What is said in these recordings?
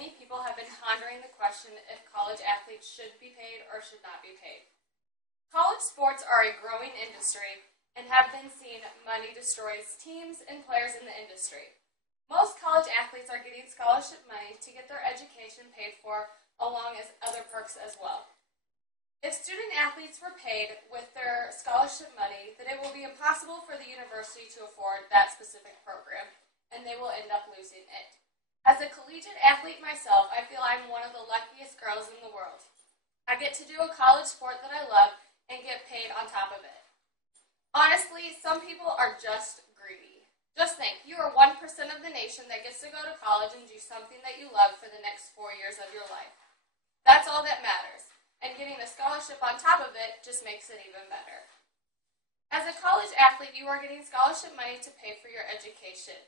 many people have been pondering the question if college athletes should be paid or should not be paid. College sports are a growing industry and have been seen money destroys teams and players in the industry. Most college athletes are getting scholarship money to get their education paid for, along as other perks as well. If student athletes were paid with their scholarship money, then it will be impossible for the university to afford that specific program, and they will end up losing it. As a collegiate athlete myself, I feel I'm one of the luckiest girls in the world. I get to do a college sport that I love and get paid on top of it. Honestly, some people are just greedy. Just think, you are 1% of the nation that gets to go to college and do something that you love for the next 4 years of your life. That's all that matters, and getting a scholarship on top of it just makes it even better. As a college athlete, you are getting scholarship money to pay for your education,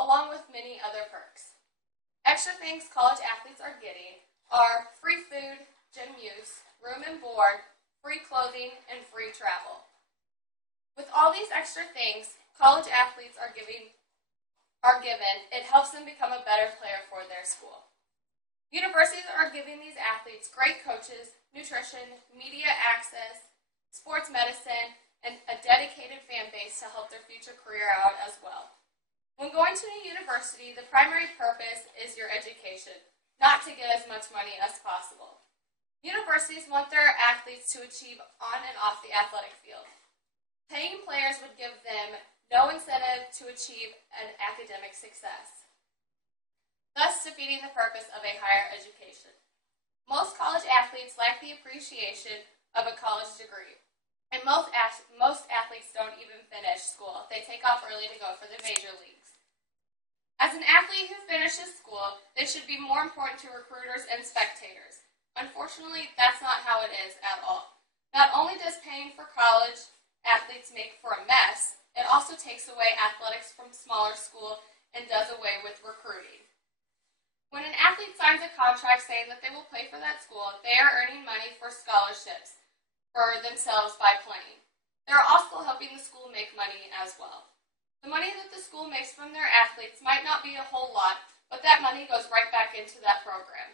along with many other perks. Extra things college athletes are getting are free food, gym use, room and board, free clothing, and free travel. With all these extra things college athletes are given, it helps them become a better player for their school. Universities are giving these athletes great coaches, nutrition, media access, sports medicine, and a dedicated fan base to help their future career out as well. When going to a university, the primary purpose is your education, not to get as much money as possible. Universities want their athletes to achieve on and off the athletic field. Paying players would give them no incentive to achieve an academic success, thus defeating the purpose of a higher education. Most college athletes lack the appreciation of a college degree, and most athletes don't even finish school. They take off early to go for the major leagues. As an athlete who finishes school, they should be more important to recruiters and spectators. Unfortunately, that's not how it is at all. Not only does paying for college athletes make for a mess, it also takes away athletics from smaller schools and does away with recruiting. When an athlete signs a contract saying that they will play for that school, they are earning money for scholarships for themselves by playing. They are also helping the school make money as well. The money that the school makes from their athletes might not be a whole lot, but that money goes right back into that program.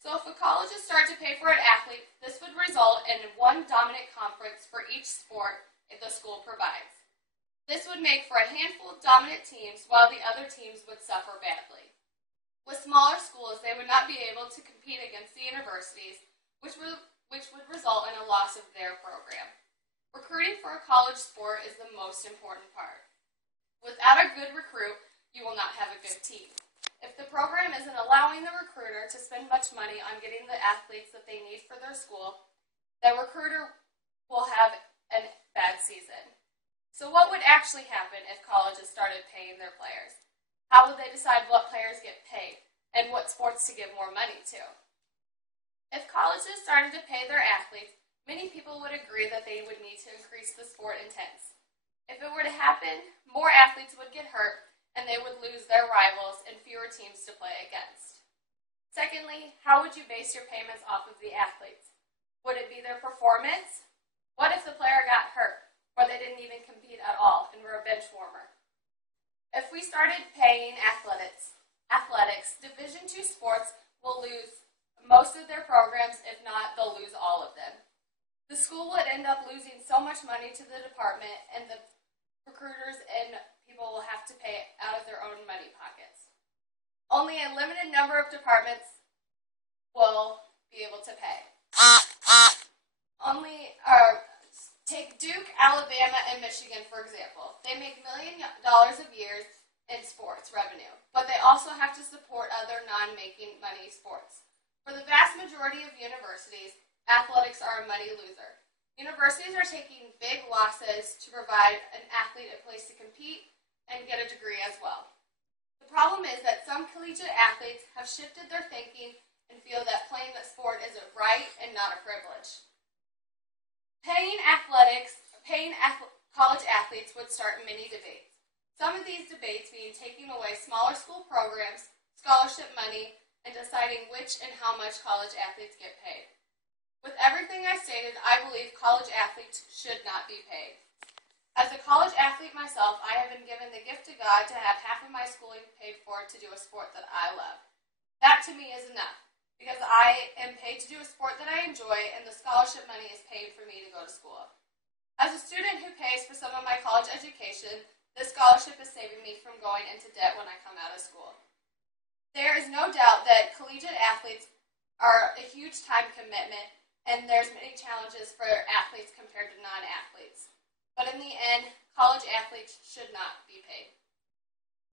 So if a colleges start to pay for an athlete, this would result in one dominant conference for each sport the school provides. This would make for a handful of dominant teams, while the other teams would suffer badly. With smaller schools, they would not be able to compete against the universities, which would result in a loss of their program. Recruiting for a college sport is the most important part. Without a good recruit, you will not have a good team. If the program isn't allowing the recruiter to spend much money on getting the athletes that they need for their school, the recruiter will have a bad season. So what would actually happen if colleges started paying their players? How would they decide what players get paid and what sports to give more money to? If colleges started to pay their athletes, many people would agree that they would need to increase the sport intensity. If it were to happen, more athletes would get hurt and they would lose their rivals and fewer teams to play against. Secondly, how would you base your payments off of the athletes? Would it be their performance? What if the player got hurt, or they didn't even compete at all and were a bench warmer? If we started paying athletics, Division II sports will lose most of their programs. If not, they'll lose all of them. The school would end up losing so much money to the department, and the recruiters and people will have to pay it out of their own money pockets. Only a limited number of departments will be able to pay. Take Duke, Alabama, and Michigan, for example. They make $1 million a year in sports revenue, but they also have to support other non-making money sports. For the vast majority of universities, athletics are a money loser. Universities are taking big losses to provide an athlete a place to compete and get a degree as well. The problem is that some collegiate athletes have shifted their thinking and feel that playing the sport is a right and not a privilege. Paying college athletes would start many debates. Some of these debates being taking away smaller school programs, scholarship money, and deciding which and how much college athletes get paid. With everything I stated, I believe college athletes should not be paid. As a college athlete myself, I have been given the gift of God to have half of my schooling paid for to do a sport that I love. That to me is enough, because I am paid to do a sport that I enjoy, and the scholarship money is paid for me to go to school. As a student who pays for some of my college education, this scholarship is saving me from going into debt when I come out of school. There is no doubt that collegiate athletes are a huge time commitment, and there's many challenges for athletes compared to non-athletes. But in the end, college athletes should not be paid.